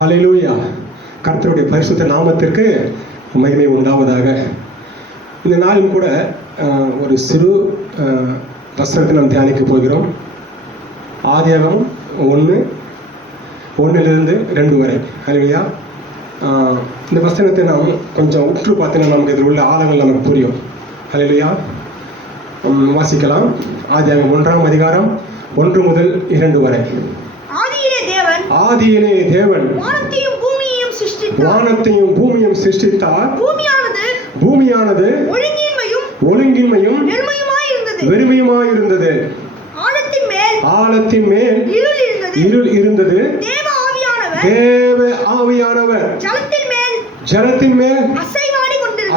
ஹல்லேலூயா. கர்த்தருடைய பரிசுத்த நாமத்திற்கு மகிமை உண்டாவதாக. இந்த நாளில் கூட ஒரு சிறு வசனத்தை நாம் தியானிக்க போகிறோம். ஆதியாகமம் 1:1 வரை. ஹல்லேலூயா. இந்த வசனத்தை நாம் கொஞ்சம் உற்று பார்த்தீங்கன்னா நமக்கு இதில் உள்ள ஆழங்கள் நமக்கு புரியும். ஹல்லேலூயா. வாசிக்கலாம். ஆதியாகமம் 1ஆம் அதிகாரம் 1 முதல் 2 வரை. ஆதியிலே தேவன் வானத்தையும் பூமியையும் சிருஷ்டித்தார். பூமியானது ஒழுங்கின்மையும் வெறுமையுமாயிருந்தது. ஆழத்தின் மேல் இருள் இருந்தது. தேவ ஆவியானவர் ஜலத்தின் மேல்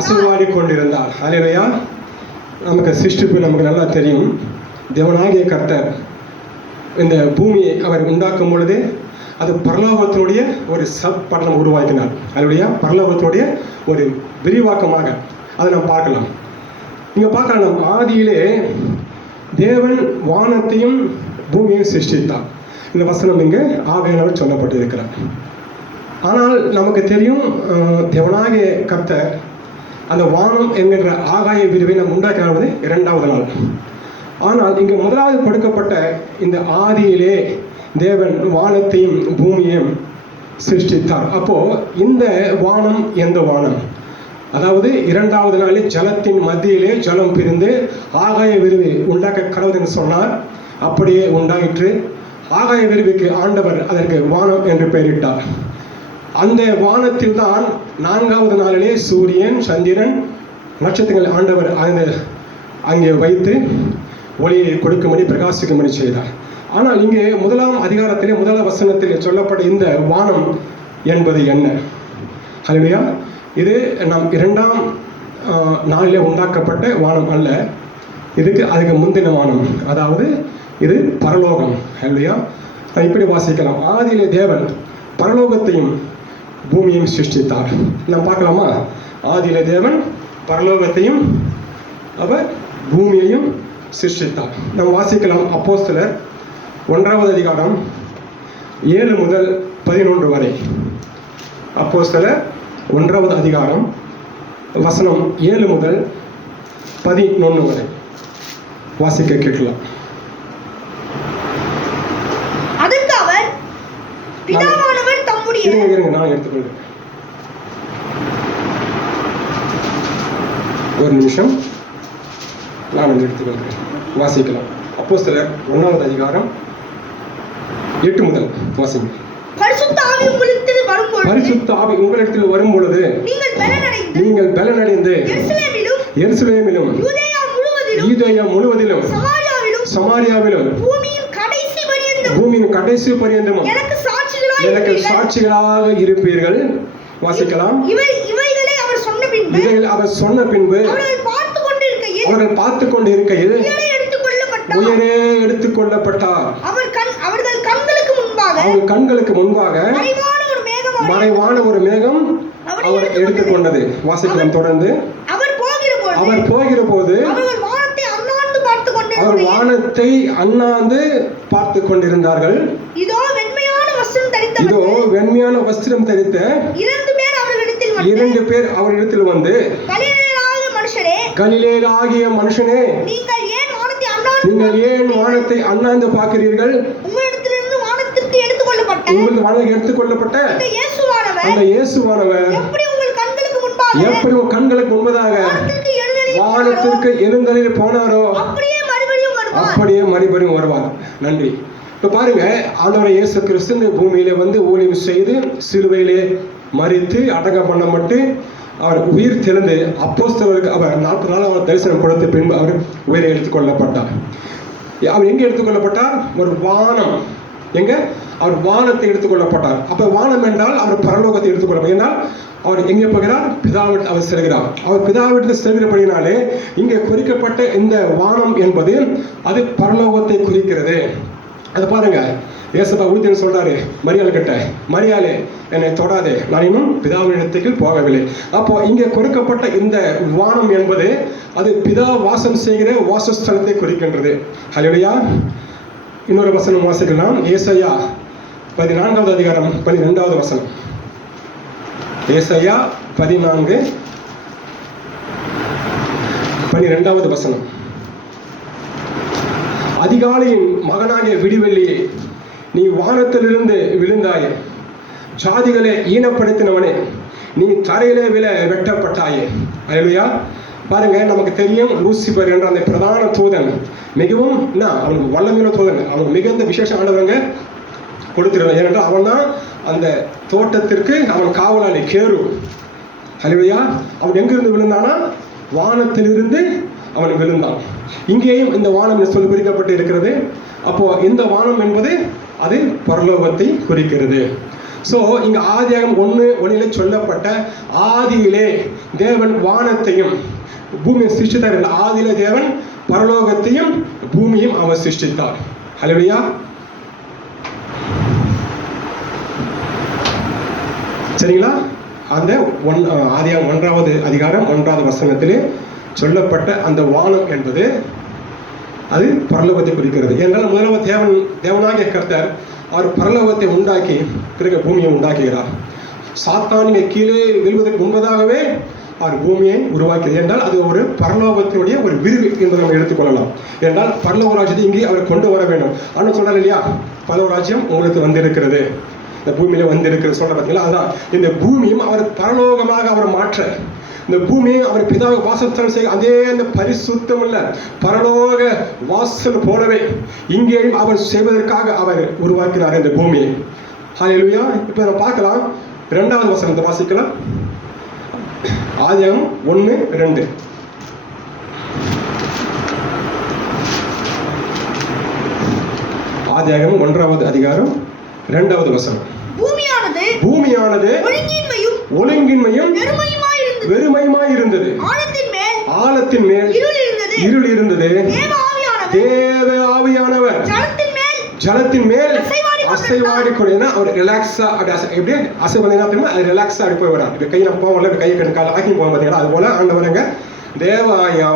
அசைவாடி கொண்டிருந்தார். ஹல்லேலூயா. நமக்கு சிருஷ்டிப்பு நமக்கு நல்லா தெரியும். தேவனாகிய கர்த்தர் இந்த பூமியை அவர் உண்டாக்கும் பொழுது அது பரலோகத்தினுடைய ஒரு சப்படலம் உருவாக்கினார். ஹல்லேலூயா. பரலோகத்தினுடைய ஒரு விரிவாக்கமாக அதை நாம் பார்க்கலாம். இங்கே பார்க்கலாம், நம் ஆதியிலே தேவன் வானத்தையும் பூமியையும் சிருஷ்டித்தார். இந்த வசனம் இங்கே ஆவியானவர் சொல்லப்பட்டிருக்கிறார். ஆனால் நமக்கு தெரியும், தேவனாகிய கர்த்தர் அந்த வானம் என்கின்ற ஆகாய விரிவை நாம் உண்டாக்கினாவது 2வது நாள். ஆனால் இங்கு முதலாவது கொடுக்கப்பட்ட இந்த ஆதியிலே தேவன் வானத்தையும் பூமியையும் சிருஷ்டித்தார். அப்போ இந்த வானம் எந்த வானம்? அதாவது 2வது நாளில் ஜலத்தின் மத்தியிலே ஜலம் பிரிந்து ஆகாய விரிவை உண்டாக்க கடவுள் சொன்னார். அப்படியே உண்டாயிற்று. ஆகாய விரிவுக்கு ஆண்டவர் அதற்கு வானம் என்று பெயரிட்டார். அந்த வானத்தில் தான் 4வது நாளிலே சூரியன், சந்திரன், நட்சத்திரங்கள் ஆண்டவர் அங்கே வைத்து ஒளியை கொடுக்கும்படி பிரகாசிக்கும்படி செய்தார். ஆனால் இங்கே 1ஆம் அதிகாரத்திலே 1ஆம் வசனத்திலே சொல்லப்பட்ட இந்த வானம் என்பது என்ன? ஹல்லேலூயா. இது நம் 2ஆம் நாளிலே உண்டாக்கப்பட்ட வானம் அல்ல. அதுக்கு முந்தின வானம், அதாவது இது பரலோகம். ஹல்லேலூயா. இப்படி வாசிக்கலாம். ஆதியிலே தேவன் பரலோகத்தையும் பூமியையும் சிருஷ்டித்தார். நாம் பார்க்கலாமா? ஆதியிலே தேவன் பரலோகத்தையும் அவர் பூமியையும் சிருஷ்டித்தார். நாம் வாசிக்கலாம். அப்போஸ்தலர் 1வது அதிகாரம் 7 முதல் 11 வரை. அப்போஸ்தலர் 1வது அதிகாரம் வசனம் 7 முதல் 11 வரை வாசிக்க கேட்கலாம். அதற்கு அவர், பிதாவானவர் தம்முடைய நான் எடுத்துக்கொள்கிறேன். ஒரு நிமிஷம், நான் எடுத்துக்கொள்கிறேன். வாசிக்கலாம். அப்போஸ்தலர் 1வது அதிகாரம் 8 முதல் வாசிங்க. பரிசுத்த ஆவி உங்களிடத்தில் வரும் பொழுது நீங்கள் பலனடைந்து எருசலேமிலும் யூதேயா முழுவதிலும் சமாரியாவிலும் பூமியின் கடைசி பரியந்தமும் எனக்கு சாட்சிகளாக இருப்பீர்கள். வாசிக்கலாம். இவைகளை அவர் சொன்ன பின்பு அவர்கள் பார்த்து கொண்டிருக்கையில் உயரே எடுத்துக் கொள்ளப்பட்டார். அவர் கண்களுக்கு முன்பாக மறைவான ஒரு மேகம் அவர் எடுத்துக்கொண்டது. வாசிக்கலாம் தொடர்ந்து. அவர் போகிற போது அவர் வானத்தை அண்ணாந்து பார்த்து கொண்டிருந்தார்கள். இதோ வெண்மையான வஸ்திரம் தரித்த 2 பேர் அவரிடத்தில் வந்து, கலிலேயராகிய மனுஷனே, நீங்கள் ஏன் வானத்தை அண்ணாந்து பார்க்கிறீர்கள்? உங்களுக்கு வானத்துக்கு எடுத்துக்கொள்ளப்பட்ட அந்த இயேசுவானவர் எப்படி உங்கள் கண்களுக்கு முன்பதாக வானத்திற்கு எழுந்தருளி போனாரோ அப்படியே மறுபடியும் வருவார். நன்றி. இப்ப பாருங்க, ஆண்டவர் இயேசு கிறிஸ்து இந்த பூமியிலே வந்து ஊழியம் செய்து சிலுவையிலே மரித்து அடக்கம் பண்ணப்பட்டு அவர் உயிர் தெளிந்து அப்போஸ்தலருக்கு அவர் 40 நாள் அவர் தரிசனம் கொடுத்த பின்பு அவர் உயிரை எடுத்துக்கொள்ளப்பட்டார். அவர் எங்கே எடுத்துக்கொள்ளப்பட்டார்? ஒரு வானம். எங்க? அவர் வானத்தை எடுத்துக்கொள்ளப்பட்டார். அப்ப வானம் என்றால் அவர் பரலோகத்தை எடுத்துக்கொள்ளப்பட்டார். ஏன்னால் அவர் எங்கே போகிறார்? பிதாவிட்டு அவர் செல்கிறார். அவர் பிதாவிட்டு செல்கிறபடினாலே இங்கே குறிக்கப்பட்ட இந்த வானம் என்பது அது பரலோகத்தை குறிக்கிறது. அது பாருங்க, ஏசப்பா ஊழியர் சொல்றாரு மரியாள் கிட்ட, மரியாளே என்னை தொடாதே, நான் இன்னும் பிதாவினிடத்துக்கு போகவில்லை. அப்போ இங்கே கொடுக்கப்பட்ட இந்த வானம் என்பது அது பிதா வாசம் செய்கிற வாசஸ்தலத்தை குறிக்கின்றது. ஹல்லேலூயா. இன்னொரு வசனம் வாசிக்கலாம். ஏசாயா 14வது அதிகாரம் 12வது வசனம். ஏசாயா 14:12வது வசனம். அதிகாலையின் மகனாகிய விடிவெள்ளியே, நீ வானத்திலிருந்து விழுந்தாயே, ஜாதிகளை ஈனப்படுத்தினவனே, நீ தரையிலே விழ வெட்டப்பட்டாயே. அல்லேலூயா. பாருங்க, நமக்கு தெரியும் லூசிபர் என்ற அந்த பிரதான தூதன் மிகவும் அவனுக்கு வல்லமையான தூதன், அவனுக்கு மிகுந்த விசேஷம் ஆனவங்க கொடுத்திருந்தான். ஏனென்றால் அவன் தான் அந்த தோட்டத்திற்கு அவன் காவலாளி கேரு. அல்லேலூயா. அவன் எங்கிருந்து விழுந்தானா? வானத்திலிருந்து அவன் விழுந்தான். இங்கேயும் இந்த வானம் சொல்லி குறிக்கப்பட்டு இருக்கிறது. அப்போ இந்த வானம் என்பது அது பரலோகத்தை குறிக்கிறது. ஸோ இங்க ஆதியாகமம் 1:1 சொல்லப்பட்ட ஆதியிலே தேவன் வானத்தையும் பூமியை சிருஷ்டித்தார். ஆதியிலே தேவன் பரலோகத்தையும் பூமியும் அவர் சிருஷ்டித்தார். ஹல்லேலூயா. சரிங்களா? அந்த ஆதியாகமம் 1வது அதிகாரம் 1வது வசனத்திலே சொல்லப்பட்ட அந்த வானம் என்பது அது பரலோகத்தை குறிக்கிறது. என்றால் முதலாவது தேவனாகிய கர்த்தர் அவர் பரலோகத்தை உண்டாக்கி பிறகு பூமியை உண்டாக்குகிறார். சாத்தானிய கீழே விழுவதற்கு முன்பதாகவே அவர் பூமியை உருவாக்கியது. என்றால் அது ஒரு பரலோகத்தினுடைய ஒரு விரிவு என்பதை நம்ம எடுத்துக்கொள்ளலாம். என்றால் பரலோக ராஜ்யத்தை இங்கே அவர் கொண்டு வர வேண்டும். ஆனால் சொல்றாரு இல்லையா, பரலோக ராஜ்யம் உங்களுக்கு வந்திருக்கிறது, இந்த பூமியில வந்திருக்கிறது சொல்ற பார்த்தீங்களா. அதுதான் இந்த பூமியும் அவர் பரலோகமாக அவர் மாற்ற, இந்த பூமியை அவர் பிதாவை வாசஸ்தலம் செய்ய, அதே அந்த பரிசுத்தம் உள்ள பரலோக வாசல் போலவே இங்கேயும் அவர் செய்வதற்காக அவர் உருவாக்கினார் இந்த பூமியை. ஹல்லேலூயா. இப்போ நம்ம பார்க்கலாம் 2வது வசனத்தை வாசிக்கலாம். ஆதியாகமம் 1:2. ஆதியாகமம் 1வது அதிகாரம் 2வது வசனம். பூமியானது ஒழுங்கின்மையும் வெறுமையுமாய் இருந்தது. ஆழத்தின் மேல் இருள் இருந்தது. தேவ ஆவியானவர் ஜலத்தின் மேல் அசைவாடி கொண்டு அவர் ரிலாக்ஸா எப்படி அசை வந்தீங்கன்னா அது ரிலாக்ஸா அப்படி போய் வரார். இப்போ கை நம்ம போவோம்ல, கை கால் ஆக்கி போவோம் பார்த்தீங்களா, அது போல ஆண்டவரங்க தேவ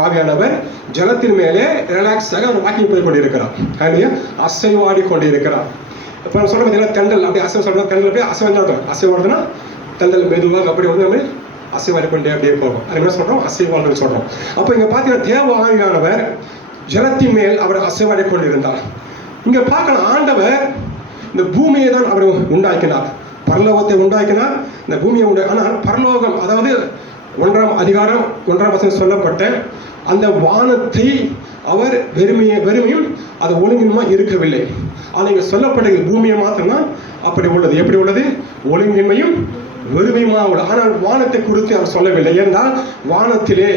ஆவியானவர் ஜலத்தின் மேலே ரிலாக்ஸாக அவர் வாக்கிங் போய் கொண்டிருக்கிறார். இல்லையா? அசைவாடி கொண்டிருக்கிறார். இப்போ நம்ம சொல்ல பார்த்தீங்கன்னா தெண்டல் அப்படி அசை சொல்றோம், தெண்டல் அப்படியே அசைவாடுதுன்னா தெண்டல் மெதுவாக அப்படி வந்து நம்ம அசைவாடி கொண்டே அப்படியே போகும். அது என்ன சொல்றோம்? அசைவாடுன்னு சொல்றோம். அப்போ இங்க பார்த்தீங்கன்னா தேவ ஆவியானவர் ஜலத்தின் மேல் அவர் அசைவாடி கொண்டிருந்தார். இங்க பார்க்கலாம், ஆண்டவர் இந்த பூமியை தான் அவர் உண்டாக்கினார், பரலோகத்தை உண்டாக்கினார், இந்த பூமியை ஆனால் பரலோகம், அதாவது 1ஆம் அதிகாரம் 1ஆம் வசனம் சொல்லப்பட்ட அந்த வானத்தை அவர் வெறுமையும் அது ஒழுங்கின்மை இருக்கவில்லை. ஆனால் இங்கே சொல்லப்பட்ட பூமியை மாத்திரம்தான் அப்படி உள்ளது. எப்படி உள்ளது? ஒழுங்கின்மையும் வெறுமையுமாக உள்ளது. ஆனால் வானத்தை குறித்து அவர் சொல்லவில்லை. என்றால் வானத்திலே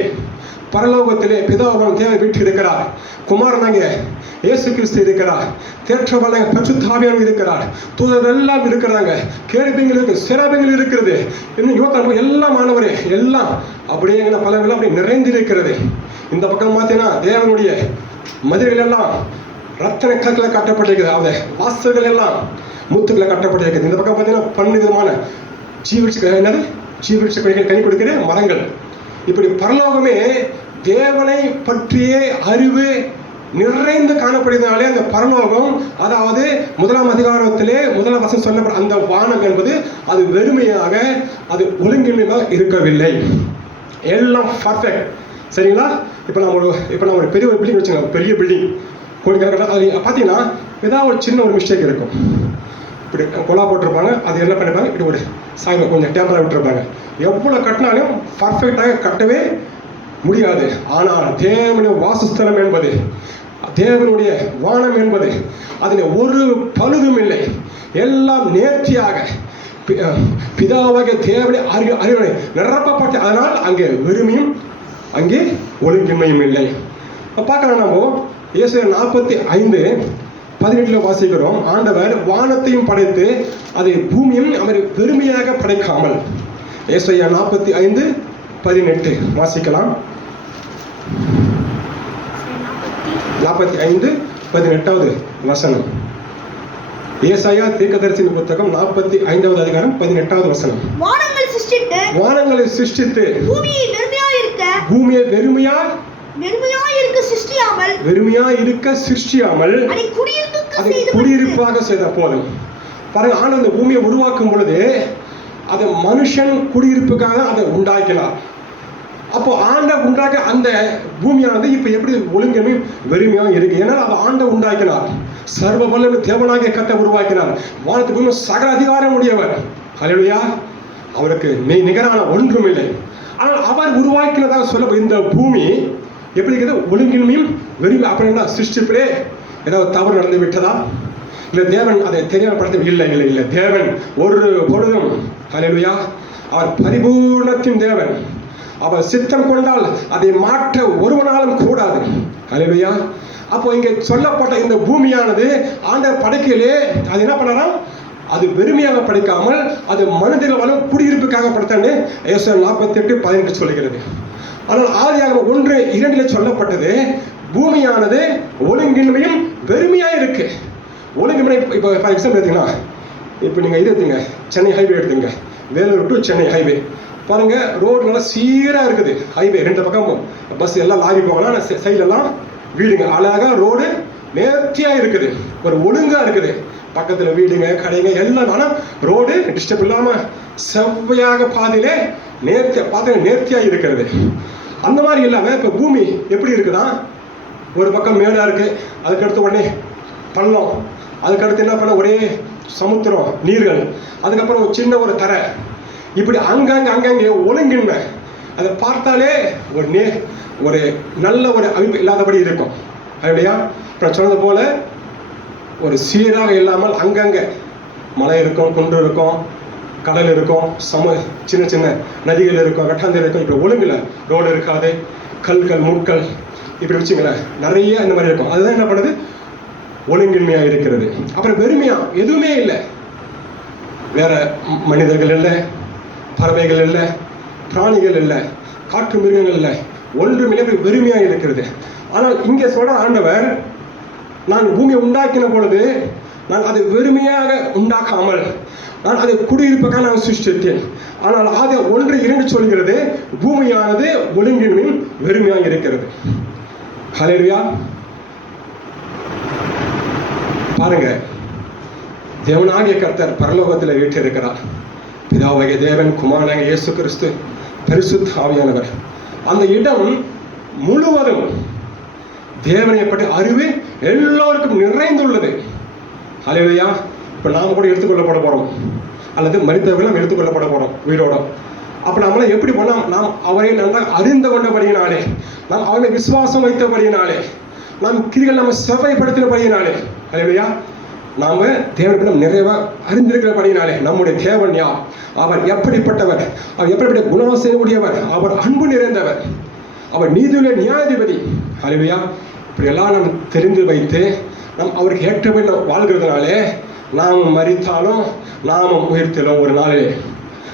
பரலோகத்திலே பிதாவாம் தேவன் வீட்டு இருக்கிறார், குமாரனாக இயேசு கிறிஸ்து இருக்கிறார், தேற்றவல்ல பரிசுத்த ஆவியானவர் இருக்கிறார், தூதர்கள் எல்லாம் இருக்கிறாங்க, கேருபீங்கள் இருக்கு, செராபீங்கள் இருக்கிறது, இன்னும் யுவத்தம் எல்லாம் ஆனவரே எல்லாம் அப்படியே பலர்கள் அப்படி நிறைந்திருக்கிறது. இந்த பக்கம் பார்த்தீங்கன்னா தேவனுடைய மதில்கள் எல்லாம் ரத்தன கற்களை கட்டப்பட்டிருக்கிறது, அந்த வாசல்கள் எல்லாம் முத்துக்களை கட்டப்பட்டிருக்கிறது. இந்த பக்கம் பார்த்தீங்கன்னா 12 விதமான ஜீவிச்சு கனி கொடுக்கிற மரங்கள். இப்படி பரலோகமே தேவனை பற்றிய அறிவு நிறைந்து காணப்படுவதனாலே அந்த பரலோகம், அதாவது 1ஆம் அதிகாரத்திலே 1ஆம் வசனம் சொல்லப்பட்ட அந்த வானம் என்பது அது வெறுமையாக அது ஒழுங்கின்மையாக இருக்கவில்லை, எல்லாம் பர்ஃபெக்ட். சரிங்களா? இப்போ நம்ம ஒரு பெரிய ஒரு பில்டிங் வச்சுக்கலாம், பெரிய பில்டிங் கோடிக்கணக்கில். அது பார்த்தீங்கன்னா ஏதாவது ஒரு சின்ன ஒரு மிஸ்டேக் இருக்கும், இப்படி கொலா போட்டிருப்பாங்க, அது என்ன பண்ணிருப்பாங்க, இப்படி ஒரு சாய்வை கொஞ்சம் டேம்பராக விட்டுருப்பாங்க. எவ்வளோ கட்டினாலும் பர்ஃபெக்டாக கட்டவே முடியாது. ஆனால் தேவனுடைய வாசஸ்தலம் என்பது, தேவனுடைய வானம் என்பது அதில் ஒரு பழுதும் இல்லை, எல்லாம் நேர்த்தியாக பிதாவாக தேவனுடைய அறிவுரை நிரப்பப்பட்டு, அதனால் அங்கே வெறுமையும் அங்கே ஒழுங்கின்மையும் இல்லை. பார்க்கலாம், நம்ம ஏசாயா 45:18 வாசிக்கிறோம். ஆண்டவர் வானத்தையும் படைத்து அதை பூமியும் அவர் பெருமையாக படைக்காமல். ஏசாயா 45:18 வாசிக்கலாம். 45:18 வசனம். ஏசாயா தீர்க்கதரிசியின் புத்தகம் 45வது அதிகாரம் 18வது வசனம். வானங்களை சிருஷ்டித்து பூமியை வெறுமையாய் இருக்க சிருஷ்டியாமல் அதை குடியிருப்பாக செய்த போதும். பாருங்க, ஆண்டவர் இந்த பூமியை உருவாக்கும் பொழுது அதை மனுஷன் குடியிருப்புக்காக அதை உண்டாக்கினார். அப்போ ஆண்டவர் உண்டாக்க அந்த பூமியானது இப்ப எப்படி ஒழுங்கமையும் வெறுமையாக இருக்கு. ஏன்னா அதை ஆண்டவர் உண்டாக்கினார். சர்வ வல்லமை தேவனாகிய கர்த்தர் உருவாக்கினார். வானத்துக்கு பூமி சகல அதிகாரம் உடையவர். ஹல்லேலூயா. அவருக்கு நிகரான ஒன்றும் இல்லை. ஆனால் அவர் உருவாக்கினதாக சொல்ல இந்த பூமி எப்படி இருக்குது? ஒழுங்கின்மையும் வெறுமை. அப்படின்னா சிருஷ்டிப்பிலே ஏதாவது தவறு நடந்து விட்டதா? இல்லை தேவன் அதை தெரியப்படுத்த? இல்லை இல்லை இல்லை. தேவன் ஒரு பொழுதும், ஹல்லேலூயா, அவர் பரிபூர்ணத்தின் தேவன். அவர் சித்தம் கொண்டால் அதை மாற்ற ஒருவனாலும் கூடாது. ஹல்லேலூயா. அப்போ இங்கே சொல்லப்பட்ட இந்த பூமியானது ஆண்டவர் படைக்கையிலே அது என்ன பண்ணாராம்? அது வெறுமையாக படைக்காமல் அது மனிதர்கள் வரும் குடியிருப்புக்காக படைத்தான்னு ஏசாயா 48:18 சொல்லுகிறது. ஆனால் ஆதியாகமம் 1:2 சொல்லப்பட்டது பூமியானது ஒழுங்கின்மையும் வெறுமையாக இருக்கு. ஒழுங்கின்மை இப்போ ஃபார் எக்ஸாம்பிள் எடுத்தீங்கன்னா, இப்போ நீங்கள் இது எடுத்துங்க, சென்னை ஹைவே எடுத்துங்க, வேலூர் டு சென்னை ஹைவே பாருங்க. ரோடு நல்லா சீராக இருக்குது. ஹைவே ரெண்டு பக்கம் பஸ் எல்லாம் லாரி போகலாம், சைடெல்லாம் வீடுங்க, அழகாக ரோடு நேர்த்தியாக இருக்குது, ஒரு ஒழுங்காக இருக்குது. பக்கத்தில் வீடுங்க, கடைங்க எல்லாம், ஆனால் ரோடு டிஸ்டர்ப் இல்லாமல் செவ்வையாக பாதையிலே நேர்த்தியாக இருக்கிறது. அந்த மாதிரி இல்லாமல் இப்போ பூமி எப்படி இருக்குதா? ஒரு பக்கம் மேடாக இருக்குது, அதுக்கடுத்து உடனே பள்ளம், அதுக்கடுத்து என்ன பண்ண ஒரே சமுத்திரம் நீர்கள், அதுக்கப்புறம் ஒரு சின்ன ஒரு தரை, இப்படி அங்கங்கே ஒழுங்கின்மை. அதை பார்த்தாலே ஒரு நல்ல ஒரு அமைப்பு இல்லாதபடி இருக்கும். அப்படியா? இப்போ சொன்னது போல ஒரு சீராக இல்லாமல் அங்கங்கே மலை இருக்கும், குன்று இருக்கும், கடல் இருக்கும், சின்ன சின்ன நதிகள் இருக்கும், வெட்டாந்தல் இருக்கும். இப்படி ஒழுங்குல ரோடு இருக்காது, கல்கள் முட்கள் இப்படி வச்சுங்களேன், நிறைய இந்த மாதிரி இருக்கும். அதுதான் என்ன பண்ணுது? ஒழுங்கின்மையாக இருக்கிறது. அப்புறம் வெறுமையா எதுவுமே இல்லை. வேற மனிதர்கள் இல்லை, பறவைகள் இல்லை, பிராணிகள் இல்லை, காட்டு மிருகங்கள் இல்லை, ஒன்றுமில்லை, வெறுமையாக இருக்கிறது. ஆனால் இங்கே சொல்ற ஆண்டவர், நான் பூமியை உண்டாக்கின பொழுது நான் அதை வெறுமையாக உண்டாக்காமல் நான் அதை குடியிருப்புக்காக நான் சிருஷ்டித்தேன். ஆனால் அது 1:2 சொல்கிறது பூமியானது ஒழுங்கின்மையும் வெறுமையாக இருக்கிறது. ஹல்லேலூயா. பாருங்க, தேவனாகிய கர்த்தர் பரலோகத்தில் வீற்றிருக்கிறார். பிதாவாகிய தேவன், குமாரனாகிய இயேசு கிறிஸ்து, பரிசுத்த ஆவியானவர். அந்த இடம் முழுவதும் தேவனை பற்றி அறிவு எல்லோருக்கும் நிறைந்துள்ளது. ஹல்லேலூயா. இப்போ நாம் கூட எடுத்துக்கொள்ளப்பட போகிறோம், அல்லது மரித்தவர்களும் எடுத்துக்கொள்ளப்பட போகிறோம் உயிரோட. அப்போ நம்மளாம் எப்படி போனால், நாம் அவரை நன்றாக அறிந்து கொண்டபடியினாலே, நாம் அவரை விசுவாசம் வைத்தபடியினாலே, நாம் கிரிகள் நம்ம செவ்வாய்ப்படுத்தினபடியினாலே, ஹல்லேலூயா, நாம் தேவனிடம் நிறைவாக அறிந்திருக்கிறபடினாலே நம்முடைய தேவன் யார், அவர் எப்படிப்பட்டவர், அவர் எப்படிப்பட்ட குணாசை உடையவர், அவர் அன்பு நிறைந்தவர், அவர் நீதியுள்ள நியாயாதிபதி. ஹல்லேலூயா. இப்படியெல்லாம் நாம் தெரிந்து வைத்து நாம் அவருக்கு ஏற்றபடி நாம் வாழ்கிறதுனாலே நாம் மரித்தாலும் நாமும் உயிர்த்தலும் ஒரு நாளிலே.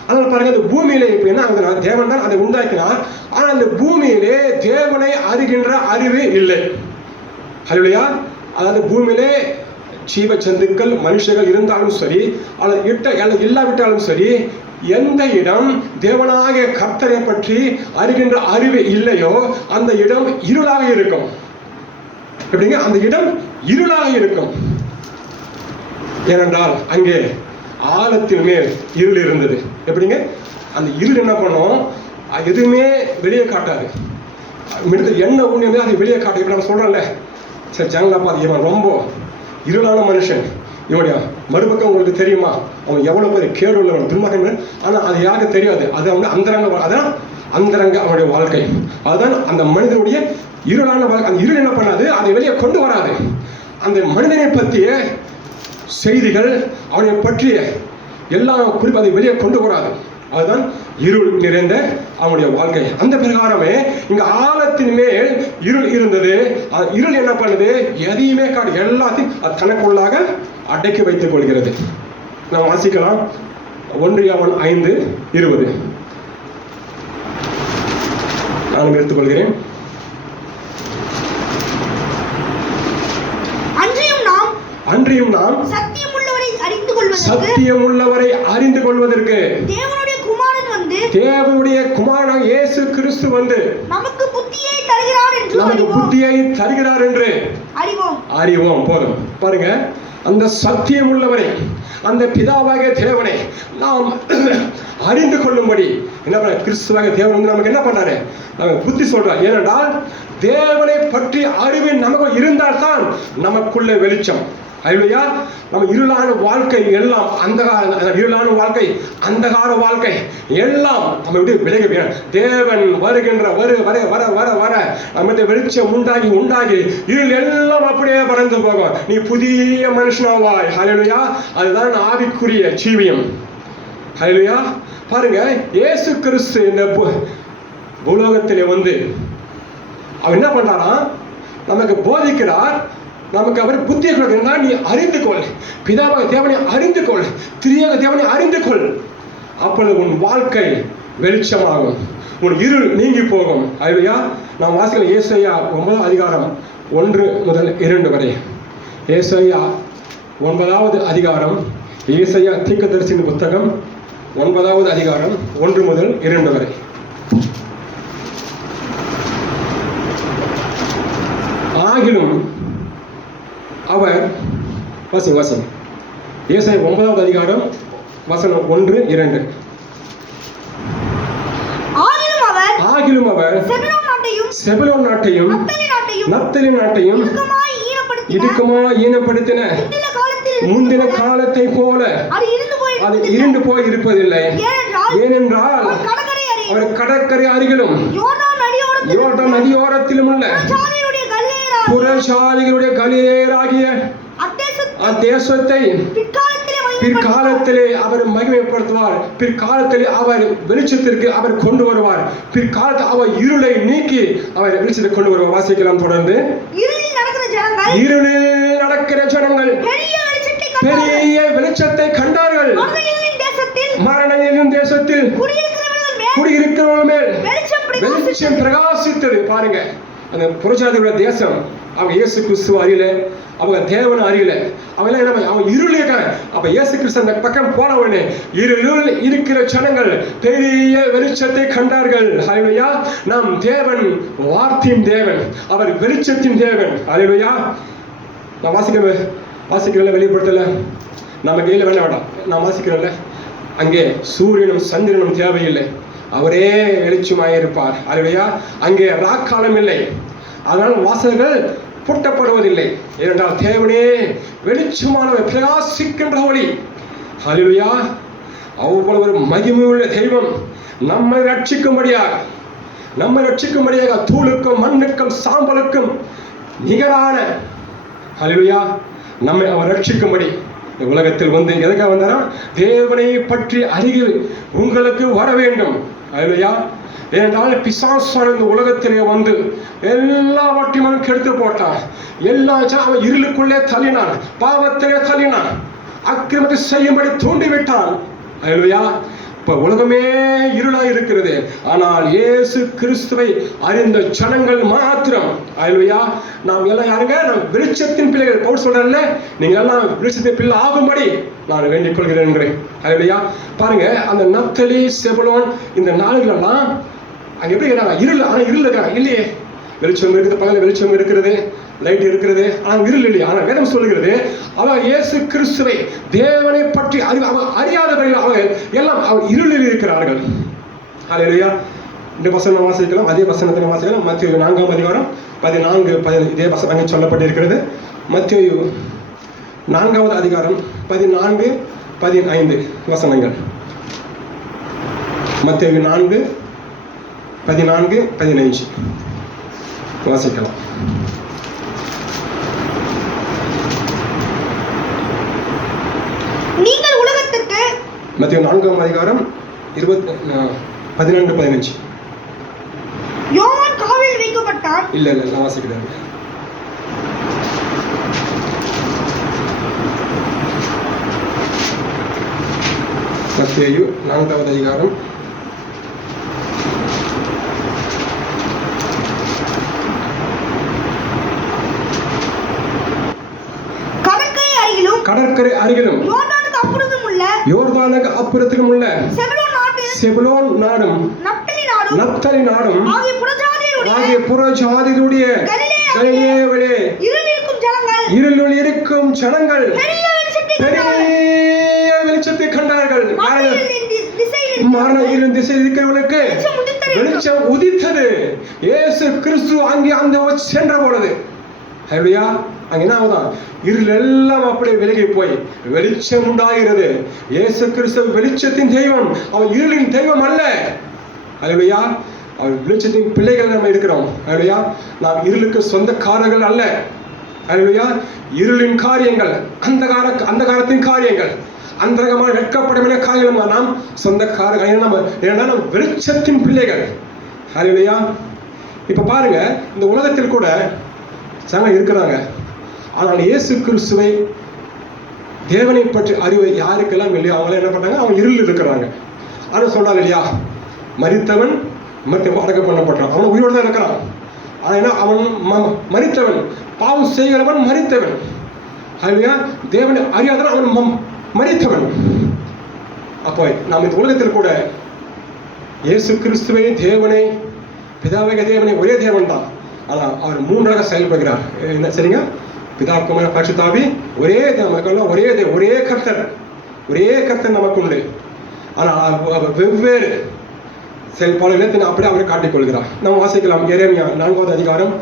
ஆனால் பாருங்க, அந்த பூமியிலே இப்போ என்ன ஆகுதுன்னா, தேவன் தான் அதை உண்டாக்கினார். ஆனால் அந்த பூமியிலே தேவனை அறிகின்ற அறிவு இல்லை. ஹல்லேலூயா. அதாவது பூமியிலே ஜீவ ஜந்துக்கள் மனுஷர்கள் இருந்தாலும் சரி, அல்லது இல்லாவிட்டாலும் சரி, எந்த இடம் தேவனாகிய கர்த்தரை பற்றி அறிகின்ற அறிவு இல்லையோ அந்த இடம் இருளாக இருக்கும். எப்படிங்க? அந்த இடம் இருளாக இருக்கும். ஏனென்றால் அங்கே ஆழத்தின் மேல் இருள் இருந்தது. எப்படிங்க? அந்த இருள் என்ன பண்ணும்? எதுவுமே வெளியே காட்டாது. என்ன ஊழியமே அதை வெளியே காட்டு. இப்ப நம்ம சொல்றோம்ல, சரி ஜனங்களாப்பா, இவன் ரொம்ப இருளான மனுஷன், இவனுடைய மறுபக்கம் உங்களுக்கு தெரியுமா, அவன் எவ்வளவு பேர் கேடு உள்ளவன், துன்மார்க்கன். ஆனால் அது யாருக்கு தெரியாது. அது அவன் அந்தரங்க, அதான் அந்தரங்க அவனுடைய வாழ்க்கை. அதுதான் அந்த மனிதனுடைய இருளான வாழ்க்கை. அந்த இருள் என்ன பண்ணாது? அதை வெளியே கொண்டு வராது. அந்த மனிதனை பற்றிய செய்திகள், அவனை பற்றிய எல்லா குறிப்பு அதை வெளியே கொண்டு வராது. அதுதான் இருள் நிறைந்த அவனுடைய வாழ்க்கை. அந்த பிரகாரமே இங்க ஆழத்தின் மேல் இருள் இருந்தது. இருள் என்ன பண்ணுது? எதையுமே காட்டு, எல்லாத்தையும் அது தனக்குள்ளாக அடக்கி வைத்துக் கொள்கிறது. நாம் வாசிக்கலாம். 1 யோவான் 5:20 நான் எடுத்துக்கொள்கிறேன். அன்றியும் நாம் சத்தியமுள்ளவரை அறிந்து கொள்வதற்கு தேவனுடைய குமாரன் இயேசு கிறிஸ்து வந்து நமக்கு புத்தியை தருகிறார் என்று அறிவோம். போதும். பாருங்க, அந்த சத்தியம் உள்ளவரை, அந்த பிதாவாகிய தேவனை நாம் அறிந்து கொள்ளும்படி என்ன பண்ண கிறிஸ்துவாகிய தேவன் வந்து நமக்கு என்ன பண்றாரு, நமக்கு புத்தி சொல்றார். ஏனென்றால் தேவனை பற்றி அறிவு நமக்கு இருந்தால்தான் நமக்குள்ள வெளிச்சம். அல்லேலூயா. நம்ம இருளான வாழ்க்கை எல்லாம் இருளான வாழ்க்கை, அந்தகார வாழ்க்கை எல்லாம் நம்ம விட்டு விலகி வேணும். தேவன் வருகின்ற வர வர வர வர வர நம்ம வெளிச்சம் உண்டாகி உண்டாகி இருள் எல்லாம் அப்படியே பறந்து போகும். நீ புதிய மனுஷனாவாய். அல்லேலூயா. அதுதான் ஆவிக்குரிய ஜீவியம். அல்லேலூயா. பாருங்க, இயேசு கிறிஸ்து இந்த பூலோகத்திலே வந்து அவர் என்ன பண்றாராம், நமக்கு போதிக்கிறார். நமக்கு அவர் புத்தியை கொடுக்கிறார். நீ அறிந்து கொள், பிதாவாகிய தேவனை அறிந்து கொள், திரியேக தேவனை அறிந்து கொள். அப்பொழுது உன் வாழ்க்கை வெளிச்சமாகும், உன் இருள் நீங்கி போகும். அல்லேலூயா. நாம் வாசிக்கலாம் ஏசாயா 9 அதிகாரம் 1 முதல் 2 வரை. ஏசாயா 9வது அதிகாரம், ஏசாயா தீர்க்கதரிசியின் புத்தகம் 9வது அதிகாரம் 1 முதல் 2 வரை. ஆகிலும் அவர் வாசிங்க ஏசாயா 9வது அதிகாரம் வசனம் 1, 2. ஆகிலும் அவர் செபுலோன் நாட்டையும் நப்தலி நாட்டையும் இடுக்கமாய் ஈனப்படுத்தின முந்தின காலத்தை போல அது இருந்து போய் இருப்பதில்லை. ஏனென்றால் அவர் கடற்கரை அருகிலும் யோர்தான் நதியோரத்திலும் உள்ள புறஜாதிகளுடைய கலிலேயராகிய அத்தேசத்தை பிற்காலத்திலே அவர் மகிமைப்படுத்துவார். பிற்காலத்திலே அவர் வெளிச்சத்திற்கு அவர் கொண்டு வருவார். பிற்காலத்தில் அவர் இருளை நீக்கி அவர் வெளிச்சத்தை கொண்டு வருவார். வாசிக்கலாம் தொடர்ந்து. இருளில் நடக்கிற ஜனங்கள் பெரிய வெளிச்சத்தை கண்டார்கள். மரணங்களின் தேசத்தில் குடியிருக்கிறவர்கள் மேல் வெளிச்சம் பிரகாசித்தது. பாருங்க, அந்த புறஜாதிகளுடைய தேசம் அவங்க இயேசு கிறிஸ்துவ அறியல, அவங்க தேவனை அறியல, அவங்க என்ன அவங்க இருள் இருக்காங்க. அப்ப இயேசு கிறிஸ்து அந்த பக்கம் போன உடனே இருளில் இருக்கிற ஜனங்கள் பெரிய வெளிச்சத்தை கண்டார்கள். அல்லேலூயா. நாம் தேவன் வார்த்தையின் தேவன், அவர் வெளிச்சத்தின் தேவன். அல்லேலூயா. நான் வாசிக்கிறேன் வெளிப்படுத்தல, நம்ம கையில் வேண்டாம். நான் வாசிக்கிறேன்ல, அங்கே சூரியனும் சந்திரனும் தேவையில்லை, அவரே வெளிச்சமாயிருப்பார். அல்லேலூயா. அங்கே ராக்காலம் இல்லை, அதனால் வாசல்கள் பூட்டப்படுவதில்லை. ஏனென்றால் தேவனே வெளிச்சமானவர், பிரகாசிக்கின்ற ஒளி. அல்லேலூயா. அவ்வளவு ஒரு மகிமையுள்ள தெய்வம் நம்மை ரட்சிக்கும்படியாக தூளுக்கும் மண்ணுக்கும் சாம்பலுக்கும் நிகரான அல்லேலூயா நம்மை அவர் ரட்சிக்கும்படி இந்த உலகத்தில் வந்து எதுக்காக வந்தாரா? தேவனை பற்றி அறிவு உங்களுக்கு வர வேண்டும். அல்லேலூயா. ஏனென்றால் பிசாசான இந்த உலகத்திலே வந்து எல்லாவற்றையும் கெடுத்து போட்டான். அவன் இருளுக்குள்ளே தள்ளினான், பாவத்திலே தள்ளினான், அக்கிரமத்தை செய்யும்படி தூண்டிவிட்டான். அல்லேலூயா. இப்ப உலகமே இருளாய் இருக்கிறது. ஆனால் இயேசு கிறிஸ்துவை அறிந்த ஜனங்கள் மாத்திரம். அல்லேலூயா. நாம் எல்லாம் யாருங்க? நாம் வெளிச்சத்தின் பிள்ளைகள். பவுல் சொல்றேன்ல, நீங்க எல்லாம் வெளிச்சத்தின் பிள்ளை ஆகும்படி நான் வேண்டிக் கொள்கிறேன். அல்லேலூயா. பாருங்க, அந்த நப்தலி செபுலோன் இந்த நாடுகள் எல்லாம் அங்க எப்படி இருக்கிறாங்க? இருள். ஆனா இருள் இருக்காங்க இல்லையே. வெளிச்சம் இருக்குது, பகல வெளிச்சம் இருக்கிறது, லைட் இருக்கிறது, ஆனால் இருள் இல்லையா? ஆனால் வேதம் சொல்லுகிறது அவர் இயேசு கிறிஸ்துவை தேவனை பற்றி அறியாதவர்கள் அவர்கள் எல்லாம் அவர் இருளில் இருக்கிறார்கள். அல்லேலூயா. இந்த வசனம் வாசிக்கலாம், அதே வசனத்தை வாசிக்கலாம். மத்தேயு 4ஆம் அதிகாரம் 14, 15 இதே வசனம் சொல்லப்பட்டிருக்கிறது. மத்தேயு 4ஆவது அதிகாரம் 14, 15 வசனங்கள். மத்தேயு 4, 14, 15 வாசிக்கலாம். நீங்கள் உலகத்திற்கு மத்தேயு 4ஆம் அதிகாரம் 12, 15. யோவான் காவலில் வைக்கப்பட்டான். இல்ல நான் வாசிக்கிறேன். மத்தேயு 4ஆவது அதிகாரம் 15 கடற்கரை அருகிலும் யோர்தானுக்கு அப்புறத்திலும் உள்ள செபுலோன் நாடும் நப்தலி நாடும் ஆகிய புறஜாதிகளுடைய கலிலேயாவிலே இருளில் இருக்கும் ஜனங்கள் பெரிய வெளிச்சத்தை கண்டார்கள். மரண இருளின் திசையில் இருக்கிறவர்களுக்கு வெளிச்சம் உதித்தது. இயேசு கிறிஸ்து அங்கே அந்த சென்ற பொழுது ஹல்லேலூயா, அங்க என்ன ஆகுதான், இருள் எல்லாம் அப்படியே விலகி போய் வெளிச்சம் உண்டாகிறது. இயேசு கிறிஸ்து வெளிச்சத்தின் தெய்வம், அவர் இருளின் தெய்வம் அல்ல. ஹல்லேலூயா, அவர் வெளிச்சத்தின் பிள்ளைகள் நம்ம இருக்கிறோம். ஹல்லேலூயா, நாம் இருளுக்கு சொந்தக்காரர்கள் அல்ல. ஹல்லேலூயா, இருளின் காரியங்கள், அந்தகாரத்தின் காரியங்கள், அந்தரகமான வெட்கப்படமான காரியங்கள் நாம் சொந்தக்காரர்கள். நம்ம வெளிச்சத்தின் பிள்ளைகள். ஹல்லேலூயா. இப்ப பாருங்க, இந்த உலகத்தில் கூட ஜனங்கள் இருக்கிறாங்க. ஆனால் இயேசு கிறிஸ்துவை, தேவனை பற்றி அறிவை யாருக்கெல்லாம் இல்லையோ அவங்களாம் என்ன பண்ணாங்க, அவங்க இருள் இருக்கிறாங்க. ஆனால் சொன்னார் இல்லையா, மரித்தவன் அடக்கம் பண்ணப்பட்டான், அவன் உயிரோடு தான் இருக்கிறான். ஆனால் என்ன, அவன் மரித்தவன், பாவம் செய்கிறவன் மரித்தவன். ஹல்லேலூயா, தேவனை அறியாதவன் அவன் மரித்தவன். அப்போ நாம் இந்த உலகத்தில் கூட இயேசு கிறிஸ்துவை, தேவனை, பிதாவாகிய தேவனை, ஒரே தேவன் தான். ஆனால் அவர் மூன்றாக செயல்படுகிறார். என்ன சரிங்க, பிதா குமாரன் பரிசுத்த ஆவி, ஒரே தேவன், ஒரே கர்த்தர், ஒரே கர்த்தர் நமக்கு உண்டு. ஆனால் வெவ்வேறு செயல்பாடுகளை அப்படியே அவரை காட்டிக்கொள்கிறார். நாம் வாசிக்கலாம். எரேமியா 4வது அதிகாரம்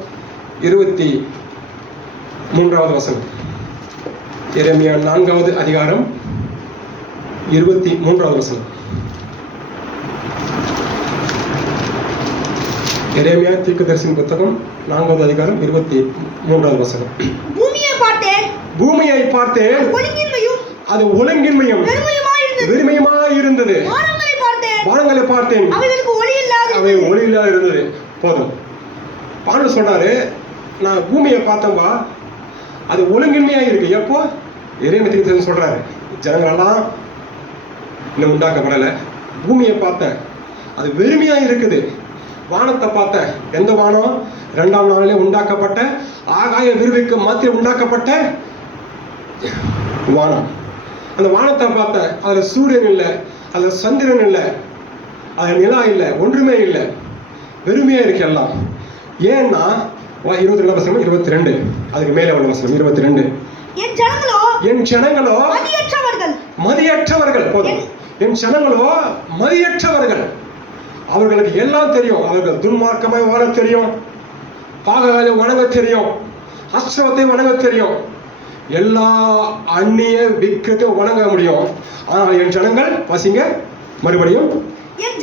23வது வசனம். எரேமியா 4வது அதிகாரம் 23வது வசனம். எரேமியா தீர்க்கதரிசியின் புத்தகம் 4வது அதிகாரம் 23வது வசனம். பூமியை பார்த்தேன், அது ஒழுங்கின்மையும் வெறுமையுமாய் இருந்தது. வானங்களை பார்த்தேன், அவை ஒளி இல்லாத இருந்தது. போதும். பாண்டவர் சொன்னாரு, நான் பூமியை பார்த்தேன்பா, அது ஒழுங்கின்மையா இருக்கு. எப்போ? எரேமியா தீர்க்கதரிசி சொல்றாரு, ஜனங்களெல்லாம் இன்னும் உண்டாக்கப்படல. பூமியை பார்த்தேன், அது வெறுமையா இருக்குது. வானத்தை பார்த்தேன். எந்த வானம்? 2ஆம் நாளிலே உண்டாக்கப்பட்ட ஆகாய விரிவுக்கு மத்தியில் உண்டாக்கப்பட்ட வானம். அந்த வானத்தை பார்த்தேன். அதுல சூரியன் இல்லை, அதுல சந்திரன் இல்லை, அதுல நிலா இல்லை, ஒன்றுமே இல்லை, வெறுமையா இருக்கு எல்லாம். ஏன்னா 22 வசனம் 22, அதுக்கு மேல உள்ள வசனம் 22. என் ஜனங்களோ மதியற்றவர்கள். போதும். என் ஜனங்களோ மதியற்றவர்கள். அவர்களுக்கு எல்லாம் தெரியும். அவர்கள் துன்மார்க்கமாய் வாழ தெரியும், பாகாலை வணங்க தெரியும், அஸ்திரத்தை வணங்க தெரியும், எல்லா அந்நிய விக்கிரத்தை வணங்க முடியும். ஆனால் என் ஜனங்கள், வாசிங்க மறுபடியும், என்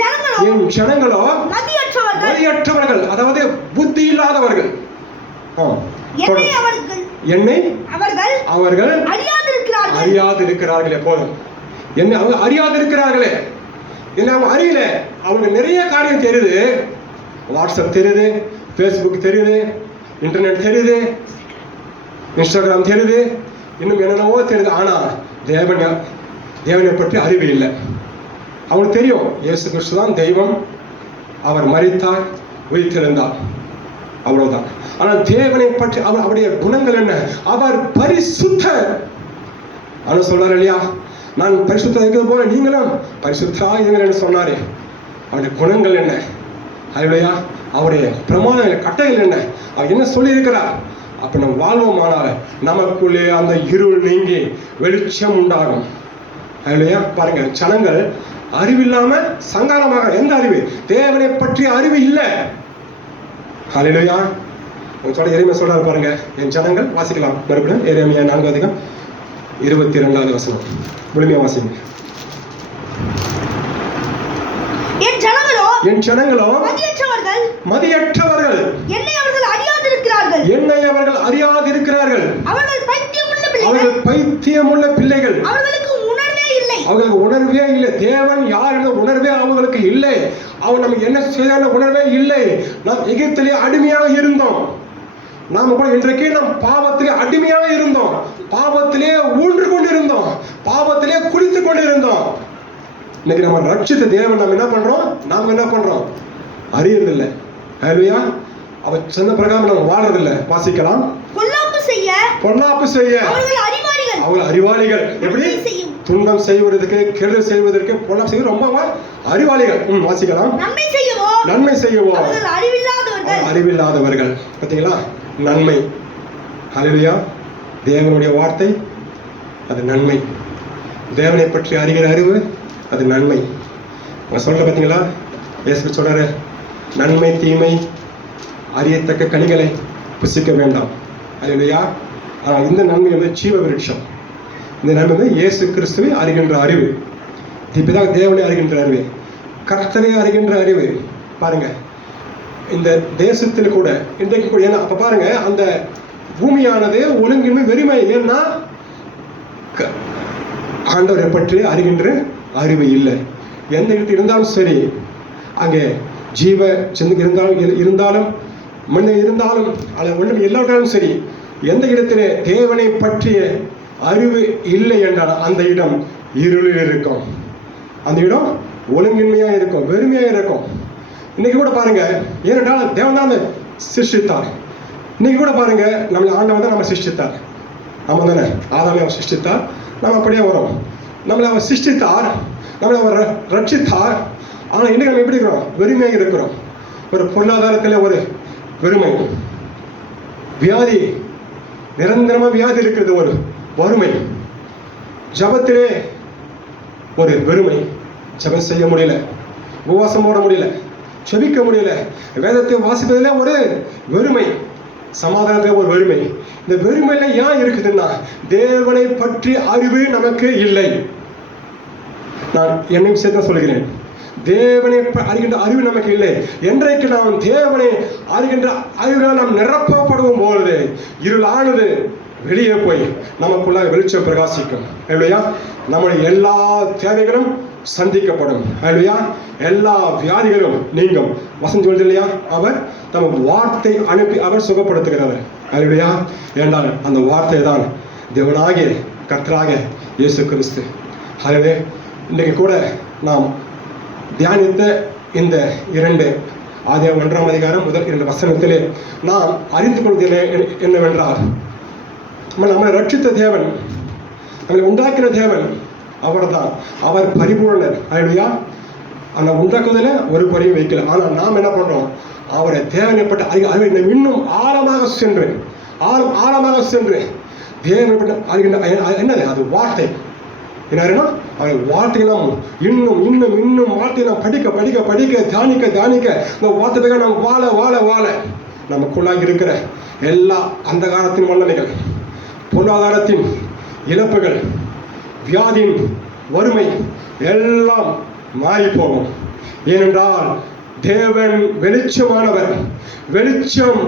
ஜனங்களோ மதியற்றவர்கள், அதாவது புத்தி இல்லாதவர்கள். என்னை அவர்கள் அறியாதிருக்கிறார்களே. போதும். என்னை அவங்க அறியாதிருக்கிறார்களே. என்ன, அவங்க அறியல. அவங்க நிறைய காரியம் தெரியுது. வாட்ஸ்அப் தெரியுது, ஃபேஸ்புக் தெரியுது, இன்டர்நெட் தெரியுது, இன்ஸ்டாகிராம் தெரியுது, இன்னும் என்னென்னவோ தெரியுது. ஆனால் தேவனை பற்றி அறிவு இல்லை. அவங்களுக்கு தெரியும் இயேசு கிறிஸ்து தான் தெய்வம், அவர் மரித்தார், உயிர்த்தெழுந்தார், அவ்வளவுதான். ஆனால் தேவனை பற்றி அவருடைய குணங்கள் என்ன? அவர் பரிசுத்தர். ஆனால் சொல்றாரு இல்லையா, நான் பரிசுத்தம் இருக்கிறது போல நீங்களும் பரிசுத்தா இருங்கள் சொன்னாரே. அவருடைய குணங்கள் என்ன? ஹல்லேலூயா. அவருடைய பிரமாண கட்டைகள் என்ன? அவர் என்ன சொல்லி இருக்கிறார்? அப்ப நம்ம வாழ்வோமானால் நமக்குள்ளே அந்த இருள் நீங்கி வெளிச்சம் உண்டாகும். ஹல்லேலூயா. பாருங்க, ஜனங்கள் அறிவில்லாம சங்காரமாக. எந்த அறிவு? தேவனை பற்றி அறிவு இல்லை. ஹல்லேலூயா. எரேமியா சொல்றாரு பாருங்க, என் ஜனங்கள், வாசிக்கலாம் மறுபடியும் எரேமியா 4வது அதிகாரம் 22வது வசனம். முழுமையா வாசிங்க. என் ஜனங்களோ மதியற்றவர்கள், என்னை அவர்கள் அறியாதிருக்கிறார்கள். அவர்கள் பைத்தியமுள்ள பிள்ளைகள். அவர்களுக்கு உணர்வே இல்லை. தேவன் யார் என்ற உணர்வே அவங்களுக்கு இல்லை. அவன் நமக்கு என்ன செய்ய உணர்வே இல்லை. நாம் எகிப்திலே அடிமையாக இருந்தோம். நாம கூட இன்றைக்கு நம் பாவத்திலே அடிமையாக இருந்தோம், பாவத்திலே ஊன்று கொண்டிருந்தோம், பாவத்திலே குளித்துக் கொண்டிருந்தோம். இன்னைக்கு நம்ம ரட்சித்த தேவன் நம்ம என்ன பண்றோம்? அறியறதில்லை. ஹல்லேலூயா. அவர் சொன்ன பிரகாரம் நம்ம வாழறதில்லை. வாசிக்கலாம். பொல்லாப்பு செய்ய அவர்கள் அறிவாளிகள். எப்படி? துன்பம் செய்வதற்கு, கெடுதல் செய்வதற்கு, பொல்லாப்பு செய்வது ரொம்ப அறிவாளிகள். வாசிக்கலாம். நன்மை செய்யவோ அறிவில்லாதவர்கள். பார்த்தீங்களா? நன்மை. ஹல்லேலூயா. தேவனுடைய வார்த்தை அது நன்மை. தேவனை பற்றி அறிகிற அறிவு அது நன்மை. அவங்க சொல்ற பார்த்தீங்களா, இயேசு சொல்றாரு, நன்மை தீமை அறியத்தக்க கனிகளை புசிக்க வேண்டாம். அல்லேலூயா. ஆனால் இந்த நன்மை வந்து ஜீவ விருட்சம். இந்த நன்மை வந்து இயேசு கிறிஸ்துவை அறிகின்ற அறிவு, இப்பதான் தேவனை அறிகின்ற அறிவு, கர்த்தரை அறிகின்ற அறிவு. பாருங்க, இந்த தேசத்தில் கூட இன்றைக்கு கூட, ஏன்னா அப்ப பாருங்க, அந்த பூமியானது ஒழுங்கின்மை வெறுமை. ஏன்னா ஆண்டவரை பற்றி அறிகின்ற அறிவு இல்லை. எந்த இடத்தில் இருந்தாலும் சரி, அங்கே ஜீவ சிந்தனை இருந்தாலும் மண்ணு இருந்தாலும் அல்லது ஒன்றும் எல்லாவற்றாலும் சரி, எந்த இடத்திலே தேவனை பற்றிய அறிவு இல்லை என்றால் அந்த இடம் இருளில் இருக்கும், அந்த இடம் ஒழுங்கின்மையா இருக்கும், வெறுமையா இருக்கும். இன்னைக்கு கூட பாருங்க, ஏனென்றால் தேவன் தான் சிருஷ்டித்தார். இன்னைக்கு கூட பாருங்க, நம்மளை ஆண்டவன் தான் நம்ம சிருஷ்டித்தார். ஆமா தானே? ஆதாமை அவர் சிருஷ்டித்தார், நம்ம அப்படியே வரும். நம்மளை அவர் சிருஷ்டித்தார், நம்மளை அவர் ரட்சித்தார். ஆனால் இன்னைக்கு நம்ம எப்படி இருக்கிறோம்? வெறுமையாக இருக்கிறோம். ஒரு பொருளாதாரத்தில் ஒரு வெறுமை, வியாதி, நிரந்தரமா வியாதி இருக்கிறது, ஒரு வறுமை, ஜபத்திலே ஒரு வெறுமை, ஜபம் செய்ய முடியல, உபவாசம் போட முடியல, செபிக்க முடியல, வேதத்தை வாசிப்பதிலே ஒரு வெறுமை, சமாதானத்தில் ஒரு வெறுமை. இந்த வெறுமையில ஏன் இருக்குதுன்னா தேவனை பற்றி அறிவு நமக்கு இல்லை. நான் என்னையும் சேர்த்து சொல்கிறேன், தேவனை அறிகின்ற அறிவு நமக்கு இல்லை. என்றைக்கு நாம் தேவனை அறிகின்ற அறிவினால் நாம் நிரப்பப்படுவோம் பொழுது இருளானது வெளியே போய் நமக்குள்ளாக வெளிச்சம் பிரகாசிக்கும். இல்லையா? நம்முடைய எல்லா தேவைகளும் சந்திக்கப்படும். இல்லையா? எல்லா வியாதிகளும் நீங்கும். வசந்த் சொல்றது இல்லையா, அவர் தம் வார்த்தை அனுப்பி அவர் சுகப்படுத்துகிறவர். இல்லையா? என்றால் அந்த வார்த்தை தான் தேவனாகிய கர்த்தராக இயேசு கிறிஸ்து. ஆகவே இன்றைக்கு கூட நாம் தியானித்த இந்த 2 ஆதியாகமம் 1ஆம் அதிகாரம் முதல் 2 வசனத்திலே நாம் அறிந்து கொள்வது என்னவென்றால், நம்மை ரட்சித்த தேவன், நம்மை உண்டாக்கின தேவன் அவர்தான். அவர் பரிபூர்ணர். அல்லேலூயா. அந்த உண்டாக்குவதில் ஒரு குறையும் வைக்கல. ஆனால் நாம் என்ன பண்றோம்? அவரை தேவனைப்பட்ட அறிவை இன்னும் ஆழமாக சென்று தேவனைப்பட்ட அறிகின்ற என்னது? அது வார்த்தை. என்ன? அவர் வார்த்தையெல்லாம் இன்னும் வார்த்தையை நாம் படிக்க தியானிக்க இந்த வார்த்தைக்காக நாம் வாழ நமக்குள்ளாக இருக்கிற எல்லா அந்த காலத்தின் வல்லமைகள், பொருளாதாரத்தின் இழப்புகள், வியாதியின் வறுமை எல்லாம் மாறி போகும். ஏனென்றால் தேவன் வெளிச்சமானவர். வெளிச்சம்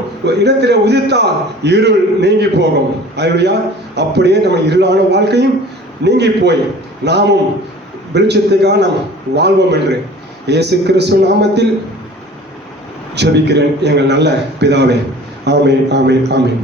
இடத்திலே உதித்தால் இருள் நீங்கி போகும். அல்லேலூயா. அப்படியே நம்ம இருளான வாழ்க்கையும் நீங்கி போய் நாமும் வெளிச்சத்துக்காக நாம் வாழ்வோம் என்று இயேசு கிறிஸ்து நாமத்தில் ஜெபிக்கிறேன் எங்கள் நல்ல பிதாவே. ஆமென், ஆமென், ஆமென்.